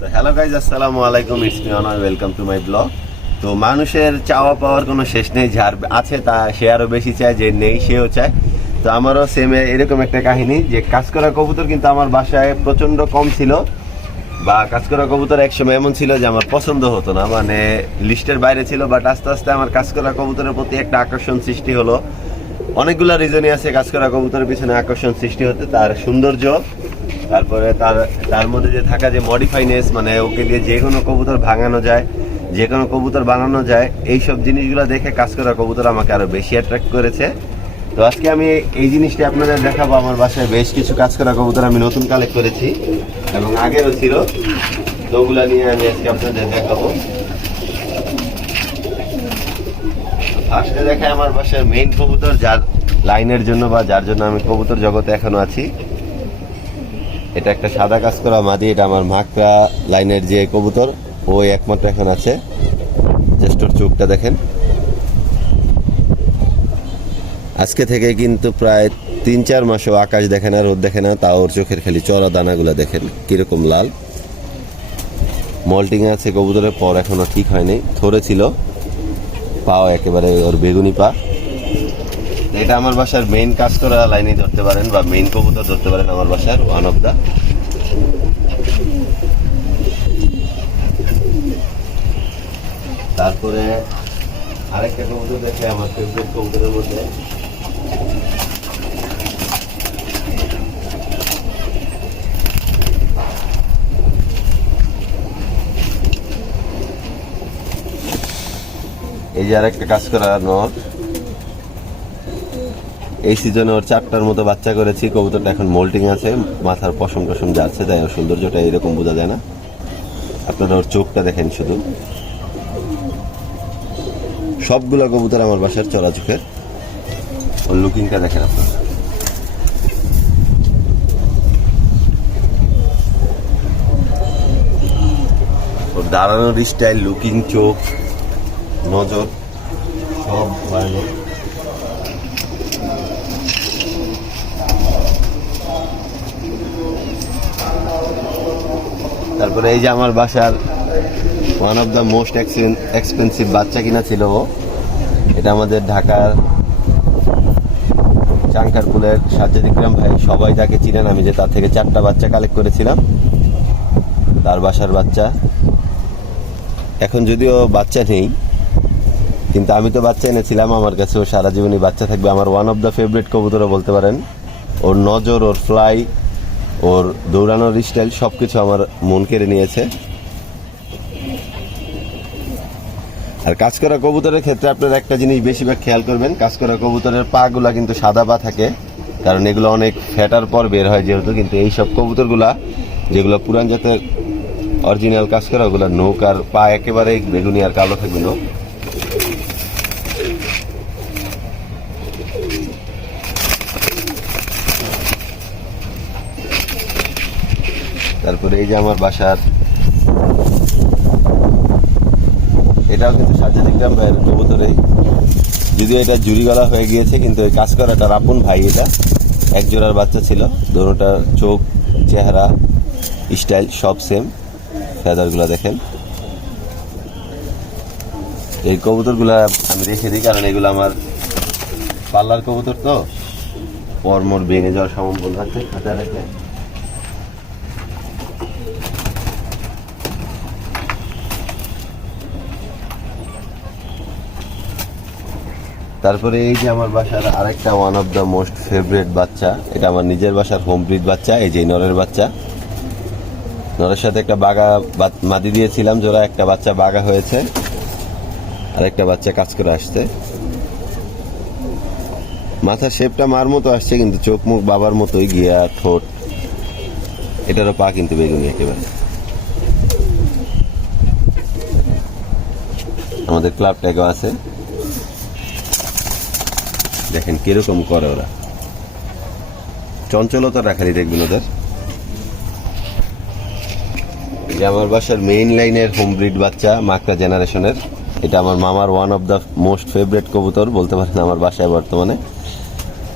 তো hello guys আসসালামু আলাইকুম it's me welcome to my blog তো মানুষের চাওয়া পাওয়ার কোনো শেষ নেই, যার আছে তা সে আরও বেশি চায়, যে নেই সেও চায়। তো আমারও সেম এরকম একটা কাহিনী, যে কাজ করা কবুতর কিন্তু আমার বাসায় প্রচণ্ড কম ছিল, বা কাজ করা কবুতর একসময় এমন ছিল যে আমার পছন্দ হতো না মানে লিস্টের বাইরে ছিল বাট আস্তে আস্তে আমার কাজ করা কবুতরের প্রতি একটা আকর্ষণ সৃষ্টি হলো। অনেকগুলো রিজনই আছে কাজ করা কবুতরের পিছনে আকর্ষণ সৃষ্টি হতে, তার সৌন্দর্য তারপরে তার তার মধ্যে যে থাকা যে মডিফাইনেস মানে ওকে দিয়ে যে কোনো কবুতর ভাঙানো যায়, যে কোনো কবুতর বানানো যায় এই সব জিনিসগুলো দেখে কাজ করা কবুতর আমাকে আরও বেশি অ্যাট্রাক্ট করেছে। তো আজকে আমি এই জিনিসটা আপনাদের দেখাবো, আমার বাসায় বেশ কিছু কাজ করা কবুতর আমি নতুন কালেক্ট করেছি এবং আগেরও ছিল। তো ওগুলো নিয়ে আমি আজকে আপনাদের দেখাবো। ফার্স্টে দেখায় আমার বাসার মেইন কবুতর, যার লাইনের জন্য বা যার জন্য আমি কবুতর জগতে এখনও আছি। এটা একটা সাদা কাজ করা মাদি, এটা আমার মাকড়া লাইনের যে কবুতর, ওই একমাত্র এখন আছে। জ্যেষ্ঠর চোখটা দেখেন। আজকে থেকে কিন্তু প্রায় তিন, চার মাসও আকাশ দেখে না, রোদ দেখে না, তাও ওর চোখের খালি চড়া দানাগুলো দেখেন, কীরকম লাল। মল্টিং আছে কবুতরের, পর এখনও ঠিক হয়নি। থরে ছিল পাও একেবারে ওর বেগুনি পা। এটা আমার বাসার মেইন কাজ করা লাইনে ধরতে পারেন বা মেইন কবুতর ধরতে পারেন আমার বাসার ওয়ান অফ দা তারপরে আরেকটা কবুতর দেখে আমার ফেভারিট কবুতরের মধ্যে। এই যে আরেকটা কাজ করা নর। এই সিজনে ওর চারটার মতো বাচ্চা করেছি, কবুতরটা এখন মোল্টিং আছে, মাথার পশম টসম যাচ্ছে তাই ওর সৌন্দর্যটা এরকম বোঝা যায় না। আপনারা ওর চোখটা দেখেন শুধু। সবগুলো কবুতর আমার বাসার চলা চোখের। ওর লুকিংটা দেখেন আপনারা। ওর দাঁড়ানোর স্টাইল লুকিং চোখ, নজর, সব ভয়ানক। তারপরে এই যে আমার বাসার one of the most expensive বাচ্চা কিনা ছিল এটা আমাদের ঢাকার চাঙ্কারপুলের সাজ্জাদ ইকরাম ভাই, সবাই তাকে চিনেন আমি যে তার থেকে চারটা বাচ্চা কালেক্ট করেছিলাম। তার বাসার বাচ্চা। এখন যদিও বাচ্চা নেই, কিন্তু আমি তো বাচ্চা এনেছিলাম, আমার কাছে ও সারা জীবনই বাচ্চা থাকবে। আমার ওয়ান অফ দ্য ফেভারিট কবুতরও বলতে পারেন। ওর নজর, ওর ফ্লাই ওর দৌড়ানোর স্টাইল সব কিছু আমার মন কেড়ে নিয়েছে। আর কাজ করা কবুতরের ক্ষেত্রে আপনারা একটা জিনিস বেশিরভাগ খেয়াল করবেন, কাজ করা কবুতরের পা গুলা কিন্তু সাদা পা থাকে, কারণ এগুলো অনেক ফ্যাটার পর বের হয় যেহেতু, কিন্তু এই সব কবুতরগুলা যেগুলো পুরান জাতের অরিজিনাল কাজ করা, ওগুলো নৌকার পা একেবারে বেগুনি আর কালো থাকবে নৌক তারপরে এই যে আমার বাসার এটাও কিন্তু সাজ্জাদ ইকরাম ভাইয়ের কবুতরে যদিও এটা জুড়ি গলা হয়ে গিয়েছে, কিন্তু এই কাজ করা তার আপন ভাই এটা। এক জোড়ার বাচ্চা ছিল দোনোটার চোখ, চেহারা, স্টাইল সব সেম ফেদারগুলো দেখেন। এই কবুতরগুলা আমি রেখে দিই, কারণ এগুলো আমার পাল্লার কবুতর তো। পর মোর ভেঙে যাওয়ার সম্ভাবনা আছে খাতা তারপরে এই যে আমার বাসার আরেকটা one of the most favourite বাচ্চা, এটা আমার নিজের বাসার হোমব্রিড বাচ্চা, এই যে নরের বাচ্চা। নরের সাথে একটা বাগা বা- মাদি দিয়েছিলাম, জোড়া একটা বাচ্চা বাগা হয়েছে। আর একটা বাচ্চা কাজ করে আসছে। মাথার শেপটা মার মতো আসছে, কিন্তু চোখ মুখ বাবার মতোই, গিয়া, ঠোঁট। এটারও পা কিন্তু বেগুনি একেবারে। আমাদের ক্লাব ট্যাগও আছে। দেখেন, কীরকম করে ওরা। চঞ্চলতা রাখালি দেখবেন ওদের। আমার বাসার মেইন লাইনের হোম ব্রিড বাচ্চা, মাকড়া জেনারেশনের এটা আমার মামার one of the most favourite কবুতর, বলতে পারেন আমার বাসায় বর্তমানে।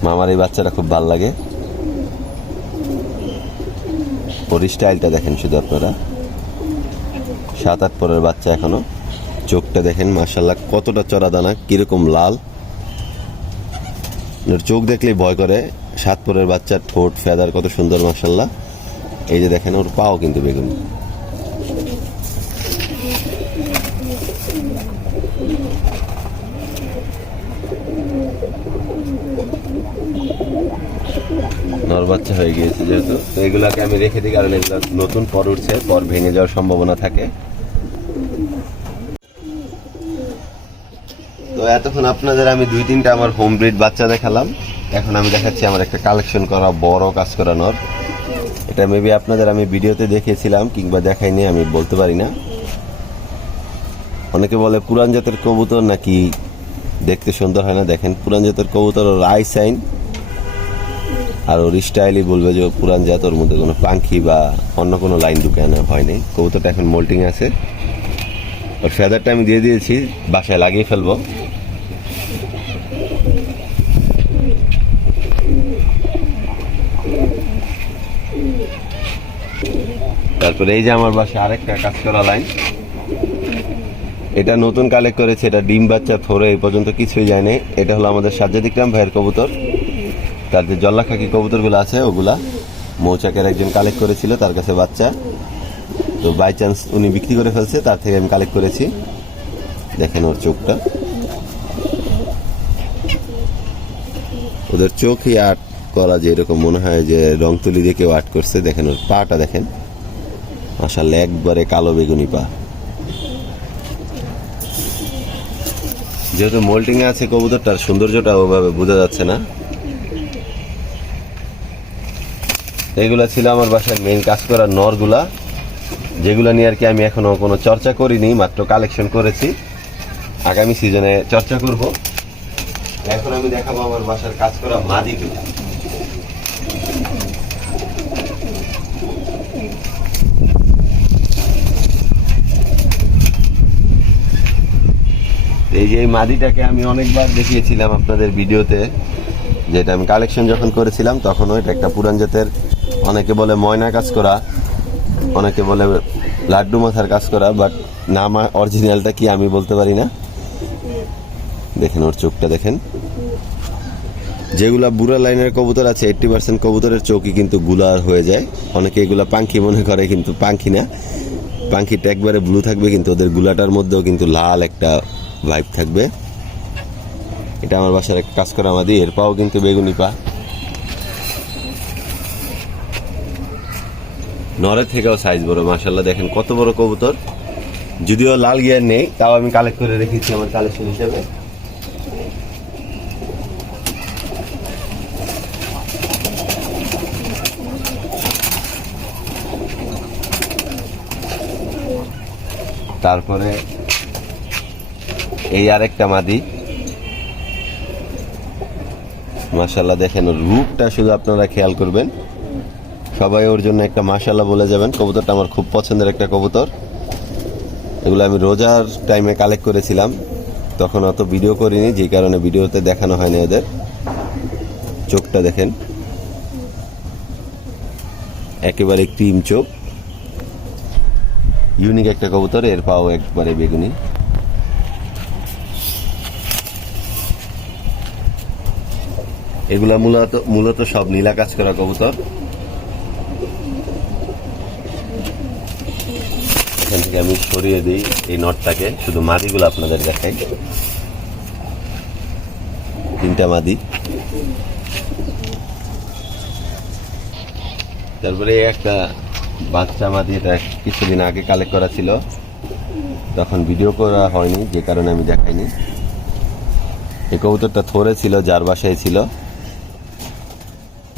মামার এই বাচ্চাটা খুব ভালো লাগে। ওর স্টাইলটা দেখেন শুধু আপনারা। সাত, আট পরের বাচ্চা এখনও। চোখটা দেখেন মার্শাল্লাহ কতটা চড়া দানা, কীরকম লাল। ওর চোখ দেখলেই ভয় করে। সাতপুরের বাচ্চার ঠোঁট, ফেদার কত সুন্দর মার্শাল্লাহ এই যে দেখেন, ওর পাও কিন্তু বেগুন। নর বাচ্চা হয়ে গিয়েছে যেহেতু। এগুলাকে আমি রেখে দিই, কারণ এগুলো নতুন পর উঠছে, পর ভেঙে যাওয়ার সম্ভাবনা থাকে। এতক্ষণ আপনাদের আমি দুই তিনটা আমার হোম ব্রিড বাচ্চা দেখালাম। এখন আমি দেখাচ্ছি আমার একটা কালেকশন করা, বড় কাজ করানোর। এটা মেবি আপনাদের আমি ভিডিওতে দেখিয়েছিলাম কিংবা দেখাইনি, আমি বলতে পারি না। অনেকে বলে পুরান জাতের কবুতর নাকি দেখতে সুন্দর হয় না? দেখেন, পুরান জাতের কবুতর ওর আই সাইন আর ওর স্টাইলই বলবে যে পুরান জাত, ওর মধ্যে কোনো পাখি বা অন্য কোনো লাইন ঢুকে আনা হয়নি কবুতরটা এখন মোল্টিং আছে। ওর ফেদারটা আমি দিয়ে দিয়েছি, বাসায় লাগিয়ে ফেলব। তারপরে এই যে আমার বাসায় আরেকটা কাজ করা লাইন এটা নতুন কালেক্ট করেছে, এটা ডিম বাচ্চা থরে, এই পর্যন্ত কিছুই যায়নি। এটা হলো আমাদের সাজ্জাদ ইকরাম ভাইয়ের কবুতর। তার যে জল্লা খাকি কবুতরগুলো আছে, ওগুলা মৌচাকের একজন কালেক্ট করেছিল, তার কাছে বাচ্চা। তো বাই চান্স উনি বিক্রি করে ফেলছে, তার থেকে আমি কালেক্ট করেছি। দেখেন ওর চোখটা। ওদের চোখই আর্ট করা যে এরকম মনে হয় যে রং তুলি দিয়ে কেউ আর্ট করছে, দেখেন ওর পাটা দেখেন। আসলে একবারে কালো বেগুনি পা। যেহেতু মোল্টিং আছে কবুতরটার, সৌন্দর্যটা ওভাবে বোঝা যাচ্ছে না। এগুলা ছিল আমার বাসায় মেইন কাজ করা নরগুলা, যেগুলো নিয়ে আর কি আমি এখনও কোনো চর্চা করিনি, মাত্র কালেকশন করেছি। আগামী সিজনে চর্চা করব। এখন আমি দেখাবো আমার বাসার কাজ করা মাদিগুলা। এই যে এই মাদিটাকে আমি অনেকবার দেখিয়েছিলাম আপনাদের ভিডিওতে, যেটা আমি কালেকশন যখন করেছিলাম, তখনও এটা একটা পুরান জাতের, অনেকে বলে ময়না কাজ করা, অনেকে বলে লাড্ডু মাথার কাজ করা বাট নাম অরিজিনালটা কি আমি বলতে পারি না। দেখেন ওর চোখটা দেখেন। যেগুলা বুড়া লাইনের কবুতর আছে এইট্টি পার্সেন্ট কবুতরের চোখই কিন্তু গুলার হয়ে যায়। অনেকে এগুলা পাঙ্খি মনে করে, কিন্তু পাঙ্খি না। পাঙ্খিটা একবারে ব্লু থাকবে, কিন্তু ওদের গুলাটার মধ্যেও কিন্তু লাল একটা ভাইব থাকবে। এটা আমার বাসার একটা কাজ করা আমাদের। এর পাও কিন্তু বেগুনি পা। নরে থেকেও সাইজ বড় মাসাল্লাহ দেখেন কত বড় কবুতর। যদিও লাল গিয়ার নেই, তাও আমি কালেক্ট করে রেখেছি আমার কালেকশন হিসেবে। তারপরে এই আরেকটা মাদি। মাশাল্লাহ দেখেন, রূপটা শুধু আপনারা খেয়াল করবেন। সবাই ওর জন্য একটা মাশাল্লাহ বলে যাবেন। কবুতরটা আমার খুব পছন্দের একটা কবুতর। এগুলো আমি রোজার টাইমে কালেক্ট করেছিলাম। তখন অত ভিডিও করিনি, যে কারণে ভিডিওতে দেখানো হয়নি এদের চোখটা দেখেন। একেবারে ক্রিম চোখ। ইউনিক একটা কবুতর, এর পাও একবারে বেগুনি। এগুলা মূলত মূলত সব নীলা কাজ করা কবুতর। এখান থেকে আমি সরিয়ে দিই এই নটটাকে, শুধু মাদিগুলো আপনাদের দেখাই। তিনটা মাদি। তারপরে একটা বাচ্চা মাদি, এটা কিছুদিন আগে কালেক্ট করা ছিল। তখন ভিডিও করা হয়নি, যে কারণে আমি দেখাইনি। এই কবুতরটা থরে ছিল, যার বাসায় ছিল।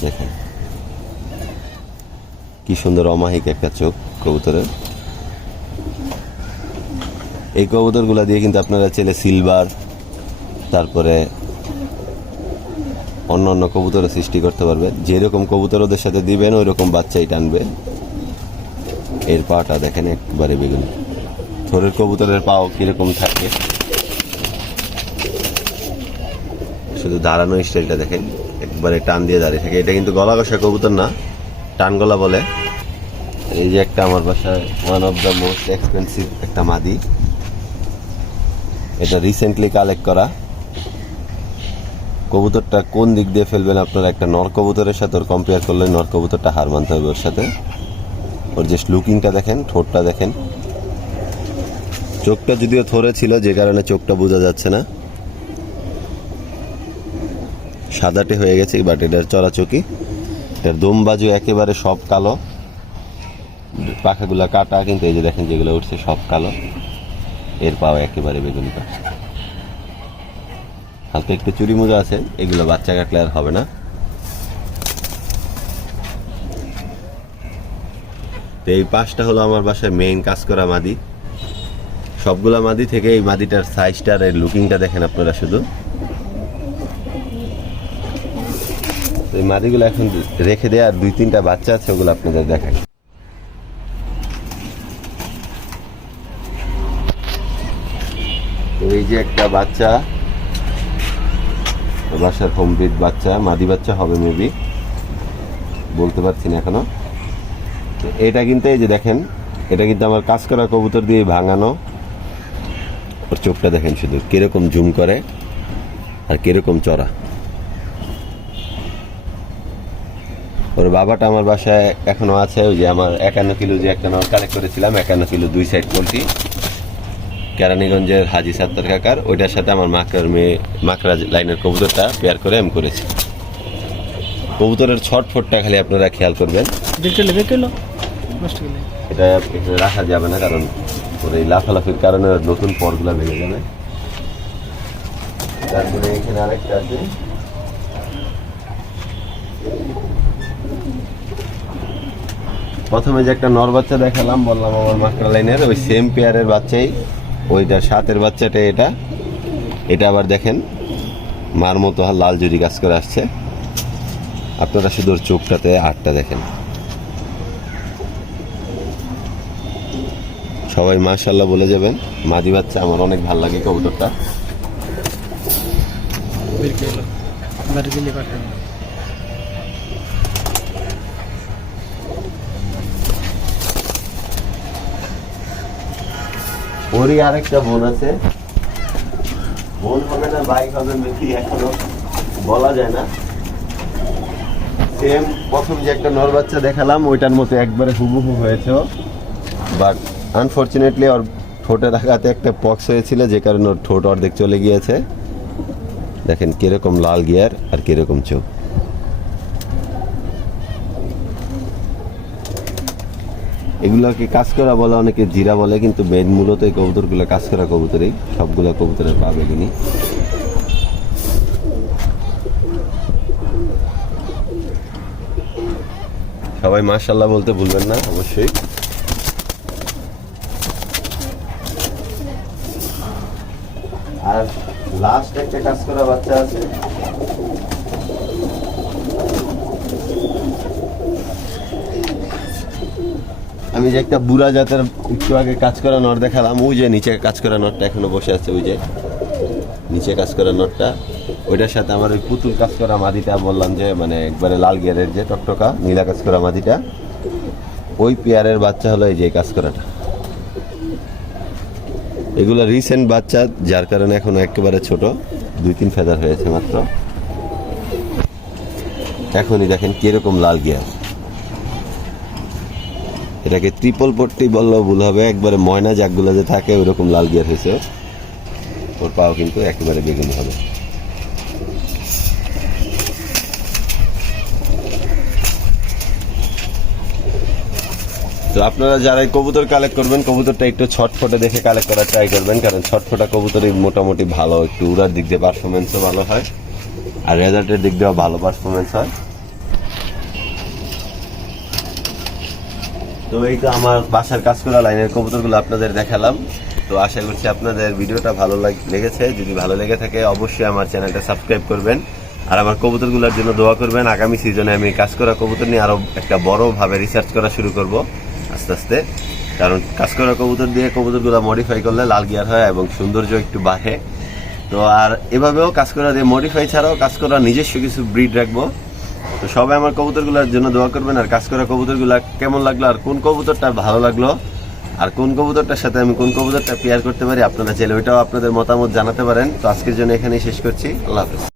দেখেন। কি সুন্দর অমাহিক একটা চোখ কবুতরের। এই কবুতরগুলা দিয়ে কিন্তু আপনারা চেলে সিলভার, তারপরে অন্য অন্য কবুতরের সৃষ্টি করতে পারবে। যেরকম কবুতর ওদের সাথে দিবেন ওই রকম বাচ্চাই টানবে। এর পাটা দেখেন একবারে বেগুনি। থরের কবুতরের পাও কীরকম থাকে। শুধু দাঁড়ানো স্টাইলটা দেখেন। একবারে টান দিয়ে দাঁড়িয়ে থাকে। এটা কিন্তু গলা কষা কবুতর না, টান গলা বলে। এই যে একটা আমার বাসায় one of the most expensive একটা মাদি। এটা রিসেন্টলি কালেক্ট করা। কবুতরটা কোন দিক দিয়ে ফেলবেন আপনারা একটা নর কবুতরের সাথে, ওর কম্পেয়ার করলে নর কবুতরটা হার মানতে হবে ওর সাথে। ওর যে লুকিংটা দেখেন, ঠোঁটটা দেখেন। চোখটা যদিও থরে ছিল, যে কারণে চোখটা বোঝা যাচ্ছে না। সাদাটে হয়ে গেছে বাট এটার চড়াচকি এটার দম বাজু একেবারে সব কালো। পাখাগুলা কাটা, কিন্তু এই যে দেখেন যেগুলো উঠছে সব কালো। এর পাও একেবারে বেগুনি পাখি হালকা একটু চুরি মোজা আছে, এগুলো বাচ্চা কাটলে আর হবে না। তো এই পাঁচটা হলো আমার বাসায় মেইন কাজ করা মাদি। সবগুলা মাদি থেকে এই মাদিটার সাইজটার এর লুকিংটা দেখেন আপনারা শুধু। তো এই মাদিগুলো এখন রেখে দেয় আর দুই তিনটা বাচ্চা আছে, ওগুলো আপনাদের দেখাই। তো এই যে একটা বাচ্চা বাসার হোমব্রিড বাচ্চা, মাদি বাচ্চা হবে মেবি বলতে পারছি না এখনও। তো এটা কিন্তু এই যে দেখেন, এটা কিন্তু আমার কাজ করা কবুতর দিয়ে ভাঙানো। ওর চোখটা দেখেন শুধু, কীরকম জুম করে আর কীরকম চড়া। ওর বাবাটা আমার বাসায় এখনও আছে ওই যে আমার একান্ন কিলো যে একটা নল কালেক্ট করেছিলাম একান্ন কিলো দুই সাইড পোলট্রি। কেরানীগঞ্জের হাজি সাত্তার কাকার ওইটার সাথে আমার মাকড়ার মেয়ে মাকড়া লাইনের কবুতরটা পেয়ার করে আমি করেছি। কবুতরের ছট ফটটা খালি আপনারা খেয়াল করবেন। এটা এখানে রাখা যাবে না কারণ ওর এই লাফালাফির কারণে নতুন পরগুলা ভেঙে যাবে। তারপরে এখানে আরেকটা আছে। প্রথমে যে একটা নর বাচ্চা দেখালাম বললাম আমার মাকড়া লাইনের ওই সেম পেয়ারের বাচ্চাই। ওইটা সাতের বাচ্চাটা এটা। এটা আবার দেখেন মার মতো লাল জুরি কাজ করে আসছে। আপনারা শুধু ওর চোখটাতে আটটা দেখেন। সবাই মাশাল্লাহ বলে যাবেন মাদি বাচ্চা আমার অনেক ভালো লাগে কবুতরটা। ওরই আরেকটা বোন আছে। বোন হবে না বাইক হবে মেথি এখনও বলা যায় না। সেম প্রথম যে একটা নর বাচ্চা দেখালাম, ওইটার মতো একবারে হুবহু হয়েছে বাট আনফর্চুনেটলি ওর ঠোঁটের আঘাতে একটা পক্স হয়েছিল, যে কারণে ওর ঠোঁট অর্ধেক চলে গিয়েছে। দেখেন কীরকম লাল গিয়ার আর কীরকম চোখ। এগুলোকে কাজ করা বলে অনেকে জিরা বলে, কিন্তু মেন মূলত এই কবুতরগুলো কাজ করা কবুতরই। সবগুলো কবুতরের পা বেগুনি। সবাই মাশাল্লাহ বলতে ভুলবেন না, অবশ্যই। আর লাস্ট একটা কাজ করা বাচ্চা আছে। আমি যে একটা বুড়া জাতের একটু আগে কাজ করা নট দেখালাম, ওই যে নিচে কাজ করা নটটা এখনও বসে আছে, ওই যে নিচে কাজ করা নটটা ওইটার সাথে আমার ওই পুতুল কাজ করা মাদিটা বললাম যে মানে একবারে লাল গিয়ারের যে টকটকা, নীলা কাজ করা মাদিটা ওই পেয়ারের বাচ্চা হলো এই যে কাজ করাটা। এগুলো রিসেন্ট বাচ্চা, যার কারণে এখনও একেবারে ছোট, দুই তিন ফেদার হয়েছে মাত্র। এখনই দেখেন কীরকম লাল গিয়ার এটাকে ত্রিপল পট্টি বললেও ভুল হবে। একবারে ময়না জাকগুলো যে থাকে ওরকম লাল গিয়ার হয়েছে ওর পাও কিন্তু একেবারে বেগুন হবে। তো আপনারা যারা কবুতর কালেক্ট করবেন, কবুতরটা একটু ছটফটে দেখে কালেক্ট করার ট্রাই করবেন, কারণ ছটফটা কবুতরই মোটামুটি ভালো। একটু উড়ার দিক দিয়ে পারফরমেন্সও ভালো হয়, আর রেজাল্টের দিক দিয়েও ভালো পারফরমেন্স হয়। তো এই তো আমার বাসার কাজ করা লাইনের কবুতরগুলো আপনাদের দেখালাম। তো আশা করছি আপনাদের ভিডিওটা ভালো লাগ- লেগেছে। যদি ভালো লেগে থাকে, অবশ্যই আমার চ্যানেলটা সাবস্ক্রাইব করবেন। আর আমার কবুতরগুলোর জন্য দোয়া করবেন, আগামী সিজনে আমি কাজ করা কবুতর নিয়ে আরও একটা বড়ভাবে রিসার্চ করা শুরু করব আস্তে আস্তে। কারণ কাজ করা কবুতর দিয়ে কবুতরগুলো মডিফাই করলে লাল গিয়ার হয় এবং সৌন্দর্য একটু বাড়ে। তো আর এভাবেও কাজ করা দিয়ে মডিফাই ছাড়াও কাজ করা নিজস্ব কিছু ব্রিড রাখব। তো সবাই আমার কবুতরগুলোর জন্য দোয়া করবেন আর কাজ করা কবুতরগুলো কেমন লাগল আর কোন কবুতরটা ভালো লাগল আর কোন কবুতরটার সাথে আমি কোন কবুতরটা পেয়ার করতে পারি আপনারা চাইলে ওইটাও আপনাদের মতামত জানাতে পারেন। তো আজকের জন্য এখানেই শেষ করছি। আল্লাহ হাফেজ।